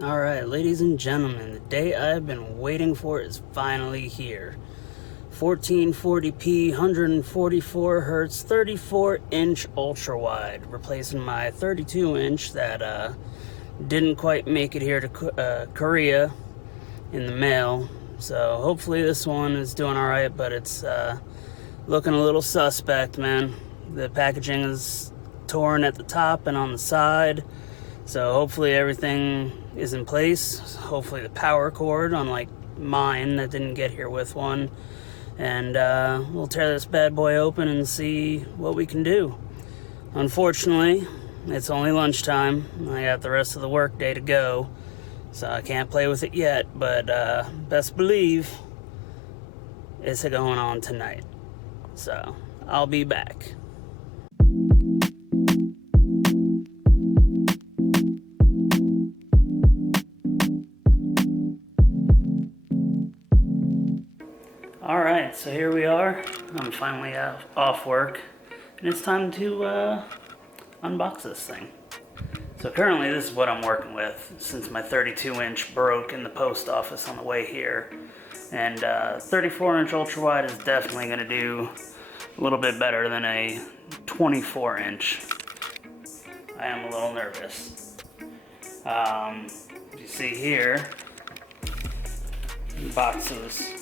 Alright, ladies and gentlemen, the day I've been waiting for is finally here. 1440p, 144 hertz, 34-inch ultra-wide, replacing my 32-inch that didn't quite make it here to Korea in the mail. So hopefully this one is doing alright, but it's looking a little suspect, man. The packaging is torn at the top and on the side. So hopefully everything is in place. Hopefully the power cord, unlike mine that didn't get here with one. And we'll tear this bad boy open and see what we can do. Unfortunately, it's only lunchtime. I got the rest of the work day to go. So I can't play with it yet, but best believe it's going on tonight. So I'll be back. Alright, so here we are. I'm finally off work, and it's time to unbox this thing. So currently this is what I'm working with, since my 32-inch broke in the post office on the way here. And 34-inch ultrawide is definitely going to do a little bit better than a 24-inch. I am a little nervous. You see here, the box is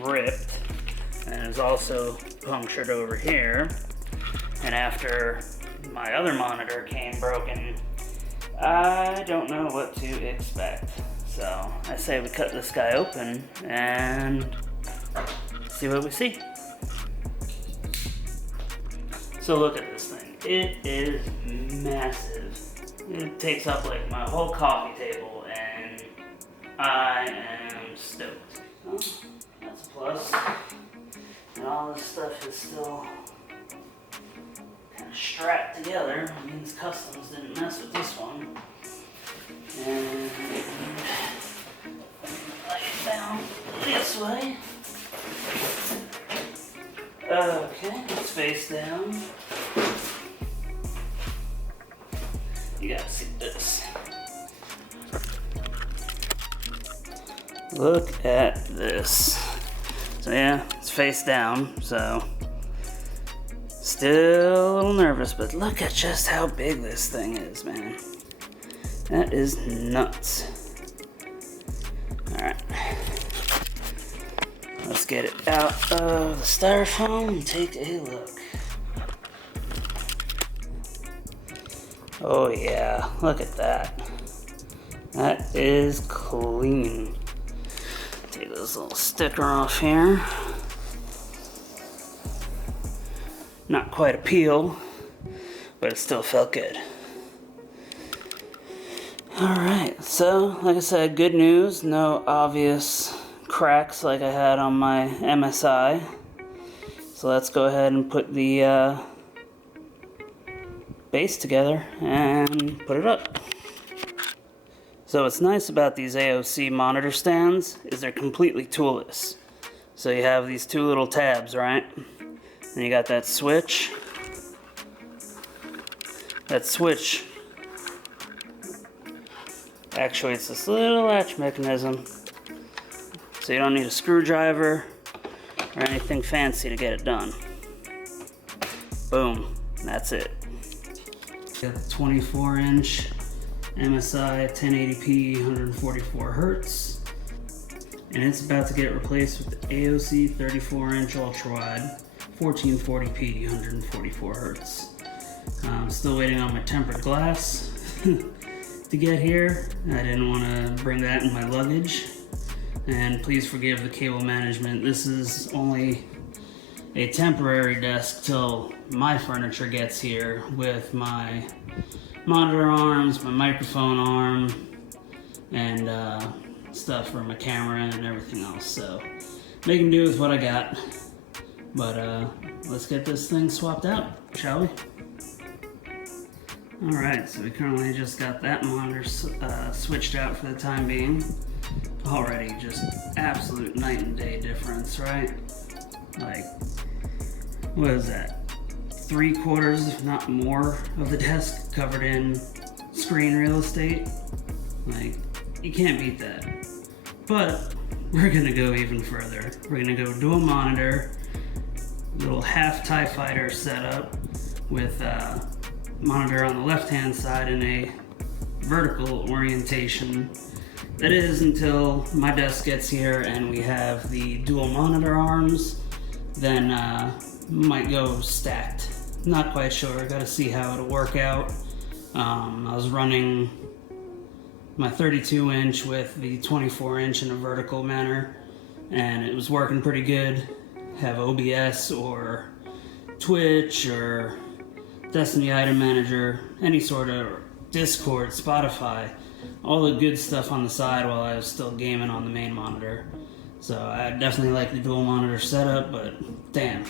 ripped and is also punctured over here, and after my other monitor came broken, I don't know what to expect. So I say we cut this guy open and see what we see. So look at this thing. It is massive. It takes up like my whole coffee table, and I am stoked. Well, that's a plus. And all this stuff is still kind of strapped together. It means Customs didn't mess with this one. And lay it down this way. Okay, it's face down. You gotta see this. Look at this. So yeah, it's face down, so still a little nervous, but look at just how big this thing is, man. That is nuts. Alright. Let's get it out of the styrofoam and take a look. Oh yeah, look at that. That is clean. Take this little sticker off here. Not quite a peel, but it still felt good. Alright, so like I said, good news. No obvious cracks like I had on my MSI. So let's go ahead and put the base together and put it up. So what's nice about these AOC monitor stands is they're completely toolless. So you have these two little tabs, right? And you got that switch. That switch actuates this little latch mechanism. So you don't need a screwdriver or anything fancy to get it done. Boom, that's it. Got the 24-inch MSI 1080p 144 hertz, and it's about to get replaced with the AOC 34-inch ultrawide 1440p 144 hertz. I'm still waiting on my tempered glass to get here. I didn't want to bring that in my luggage, and please forgive the cable management. This is only a temporary desk till my furniture gets here, with my monitor arms, my microphone arm, and stuff for my camera and everything else. So making do with what I got, but let's get this thing swapped out, shall we? Alright, so we currently just got that monitor switched out for the time being. Already just absolute night and day difference, right? Like, what is that? 3/4, if not more, of the desk covered in screen real estate. Like, You can't beat that. But we're gonna go even further. We're gonna go dual monitor, little half TIE Fighter setup with a monitor on the left-hand side in a vertical orientation. That is until my desk gets here and we have the dual monitor arms. Then might go stacked. Not quite sure. Got to see how it'll work out. I was running my 32-inch with the 24-inch in a vertical manner, and it was working pretty good. Have OBS or Twitch or Destiny Item Manager, any sort of Discord, Spotify, all the good stuff on the side while I was still gaming on the main monitor. So I definitely like the dual monitor setup, but damn,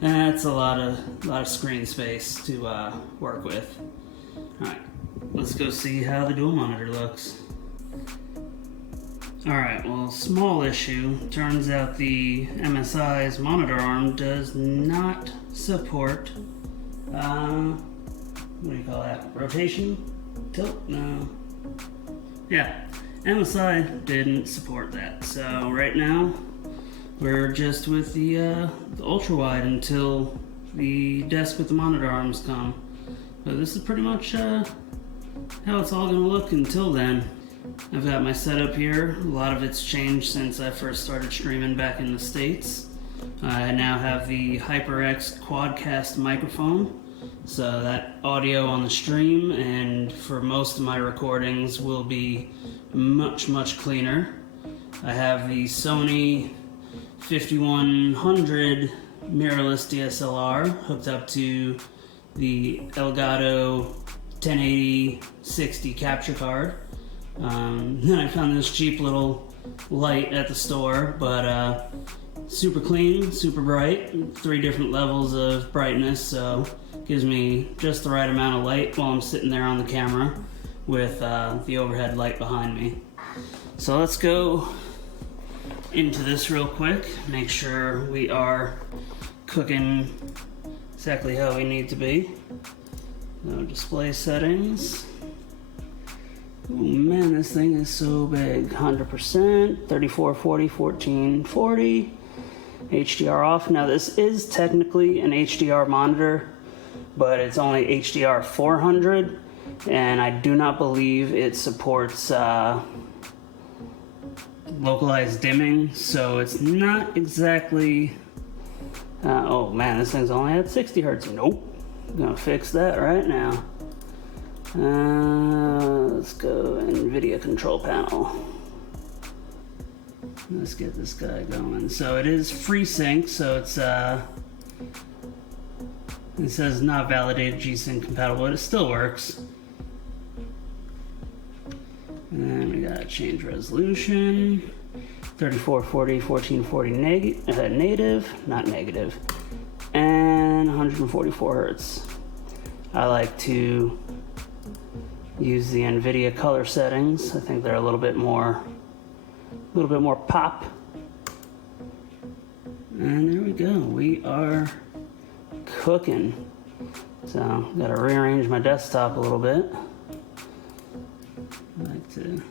that's a lot of screen space to work with. All right, let's go see how the dual monitor looks. All right, well, small issue. Turns out the MSI's monitor arm does not support, what do you call that? Rotation? Tilt? No. Yeah, MSI didn't support that. So right now, we're just with the Ultrawide until the desk with the monitor arms come. But this is pretty much how it's all gonna look until then. I've got my setup here. A lot of it's changed since I first started streaming back in the States. I now have the HyperX Quadcast microphone, so that audio on the stream and for most of my recordings will be much cleaner. I have the Sony 5100 mirrorless DSLR hooked up to the Elgato 1080-60 capture card. Then I found this cheap little light at the store, but super clean, super bright, 3 different levels of brightness, so gives me just the right amount of light while I'm sitting there on the camera with the overhead light behind me. So let's go into this real quick, make sure we are cooking exactly how we need to be. No display settings. Oh man, this thing is so big. 100%, 3440, 1440, HDR off. Now this is technically an HDR monitor, but it's only HDR 400, and I do not believe it supports localized dimming, so it's not exactly... oh man, this thing's only at 60 hertz. Nope. I'm gonna fix that right now. Let's go NVIDIA control panel. Let's get this guy going. So it is FreeSync, so it's it says not validated G-Sync compatible, but it still works. And then we gotta change resolution. 3440, 1440 native, not negative, and 144 hertz. I like to use the NVIDIA color settings. I think they're a little bit more pop. And there we go. We are cooking. So gotta rearrange my desktop a little bit. I like to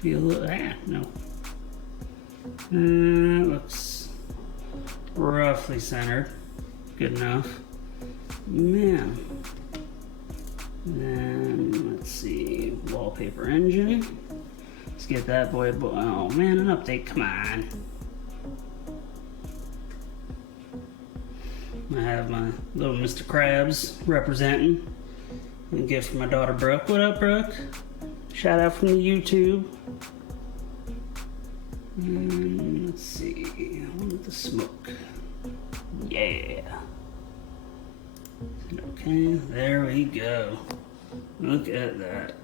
be a little no. Looks roughly centered. Good enough. Man. Then let's see, wallpaper engine. Let's get that boy. Oh man, an update. Come on. I have my little Mr. Krabs representing. A gift from my daughter Brooke. What up, Brooke? Shout out from the YouTube. And let's see. I want the smoke. Yeah. Okay, there we go. Look at that.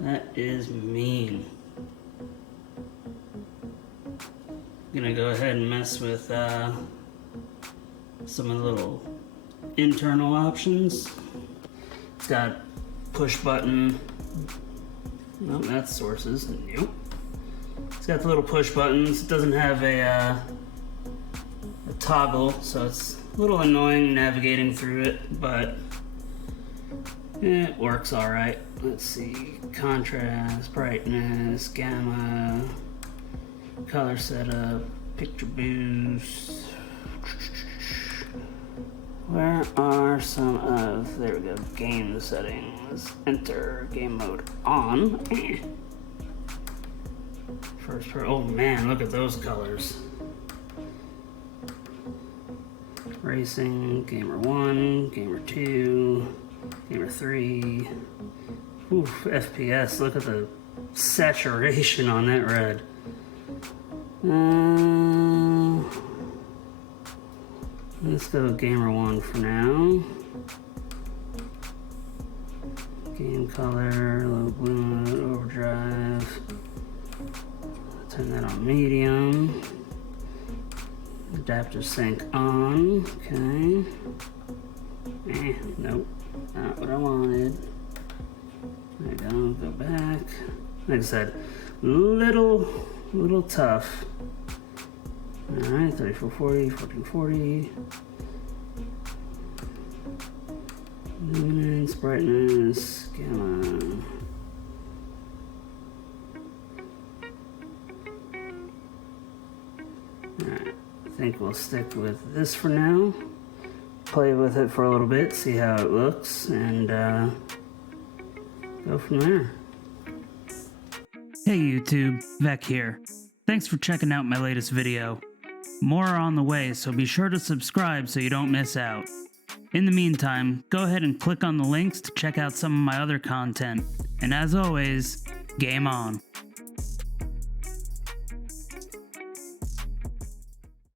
That is mean. I'm gonna go ahead and mess with some of the little internal options. It's got push button. Nope, that's sources. Nope. It's got the little push buttons. It doesn't have a toggle, so it's a little annoying navigating through it, but it works all right. let's see, contrast, brightness, gamma, color setup, picture boost. Where are some of, there we go, game settings. Enter game mode on. First per, oh man, look at those colors. Racing, gamer 1, gamer 2, gamer 3. Oof, FPS, look at the saturation on that red. Let's go with gamer 1 for now. Game color, low blue mode, overdrive. Turn that on medium. Adaptive sync on. Okay. Nope. Not what I wanted. There we go. Go back. Like I said, little tough. Alright, 3440, 1440. Luminance, brightness, gamma. Alright, I think we'll stick with this for now. Play with it for a little bit, see how it looks, and go from there. Hey YouTube, Vec here. Thanks for checking out my latest video. More are on the way, so be sure to subscribe so you don't miss out. In the meantime, go ahead and click on the links to check out some of my other content. And as always, game on.